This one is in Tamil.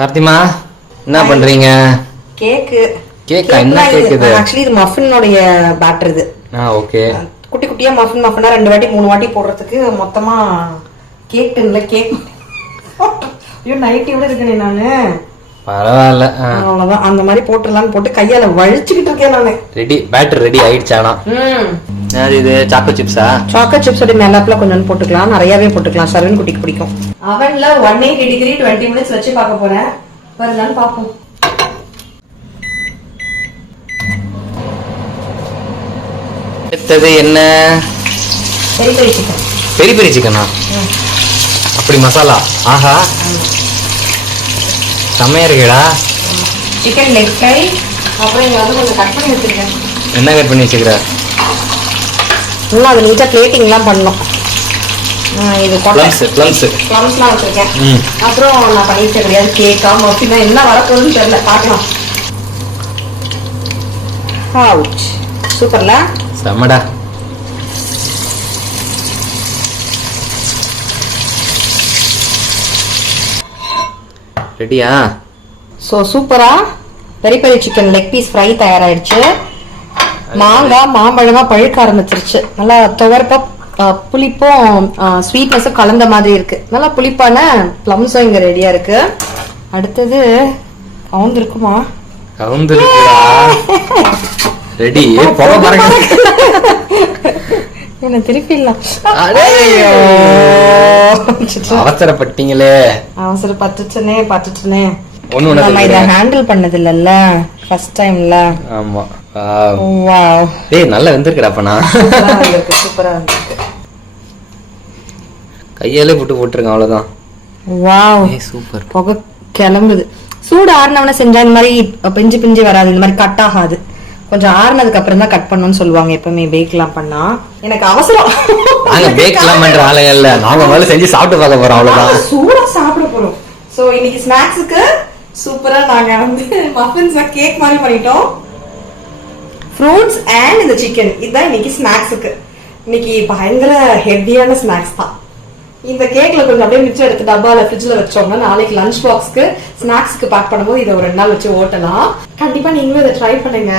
கார்த்திமா என்ன பண்றீங்க? கேக்கு. கேக்கா? என்ன கேக் இது? ஆக்சுவலி இது மஃபினோட பேட்டர் இது. ஓகே. குட்டி குட்டியா மஃபினா 2 வாட்டி 3 வாட்டி போடுறதுக்கு மொத்தமா கேக் டன்ல கேக். ஐயோ நைட்டி விட இருக்கனே நானு. பரவாயில்ல. அவ்வளவுதான், அந்த மாதிரி போட்டுடலான்னு போட்டு கையால வழிச்சுக்கிட்டு இருக்கேன் நானு. ரெடி, பேட்டர் ரெடி ஆயிடுச்சானா? இது சாக்கோ சிப்ஸா? சாக்கோ சிப்ஸ் ஓட மேலாப்ல கொஞ்சம் போட்டுக்கலாம், நிறையவே போட்டுக்கலாம். சர்வன் குட்டிக்கு பிடிக்கும். அவன்ல 180 டிகிரி 20 மினிட்ஸ் வச்சு பார்க்க போறேன். வருதான்னு பாப்போம். அடுத்தது என்ன? பெரி பெரி சிக்கன். பெரி பெரி சிக்கனா? அப்படி மசாலா? ஆஹா, செம்மையா இருக்குடா. Chicken leg fry. அப்புறம் இங்க வந்து கொஞ்சம் கட் பண்ணி வச்சிருக்கேன். என்ன கட் பண்ணி வச்சுக்கிற? இன்னும் அது நீட்டா பிளேட்டிங்லாம் பண்ணணும். இது பிளம்ஸ்லாம் வச்சிருக்கேன். அப்புறம் நான் பண்ணிட்டு கிடையாது. கேக்கா மஃபினா என்ன வரப்போகுதுன்னு தெரியல, பார்க்கலாம். அவுட். சூப்பர்ல, செம்மடா. ரெடியா? ஸோ சூப்பரா peri peri chicken leg piece fry தயாராயிடுச்சு. மாங்காய் மாம்பழமா பழுக்க ஆரம்பிச்சிருச்சு. நல்லா துவர்ப்பா புளிப்பும் ஸ்வீட்னஸும் கலந்த மாதிரி இருக்கு. நல்லா புளிப்பான பிளம்ஸும் இங்க ரெடியா இருக்கு. அடுத்தது கவுந்து இருக்குமா? கவுந்து இருக்குடா. ரெடி, போக பாருங்க. என்ன திருப்பிடலாம். அவசரப்பட்டீங்களே. அவசரப்பட்டுச்சுனே. நம்ம இத ஹேண்டில் பண்ணது இல்லல்ல ஃபர்ஸ்ட் டைம்ல. ஆமா. வாவ். டேய் நல்லா வெந்திருக்குடா அப்பனா. சூப்பரா இருக்கு. கையாலே போட்டுருங்க அவ்வளவுதான். Wow, super. புகை கிளம்புது. சூடு ஆறுனவன செஞ்சா இந்த மாதிரி பிஞ்சு பிஞ்சு வராது, இந்த மாதிரி கட் ஆகாது. கொஞ்சம் ஆறுனதுக்கு அப்புறம் தான் கட் பண்ணணும்னு சொல்லுவாங்க எப்பவுமே பேக்லாம் பண்ணா. எனக்கு அவசரம். நாங்க பேக்லாம் பண்ற ஆளுங்க இல்ல, நாங்க முதல்ல செஞ்சு சாப்பிட்டு பார்க்க போறோம் அவ்வளவுதான். சூடா சாப்பிட போறோம். சோ இன்னைக்கு ஸ்நாக்ஸுக்கு சூப்பரா நாங்க வந்து மஃபின்ஸ் கேக் மாதிரி பண்ணிட்டோம். ஃப்ரூட்ஸ் அண்ட் இந்த சிக்கன், இதுதான் இன்னைக்கு ஸ்நாக்ஸுக்கு. இன்னைக்கு பயங்கர ஹெவியான ஸ்நாக்ஸ் தான். இந்த கேக்ல கொஞ்சம் அப்படியே மிச்சம் எடுத்து டப்பால ஃப்ரிட்ஜ்ல வச்சோம்னா நாளைக்கு லஞ்ச் பாக்ஸ்க்கு ஸ்நாக்ஸ்க்கு பேக் பண்ணும்போது இதை ஒரு 2 நாள் வச்சு ஓட்டலாம். கண்டிப்பா நீங்களும் இதை ட்ரை பண்ணுங்க.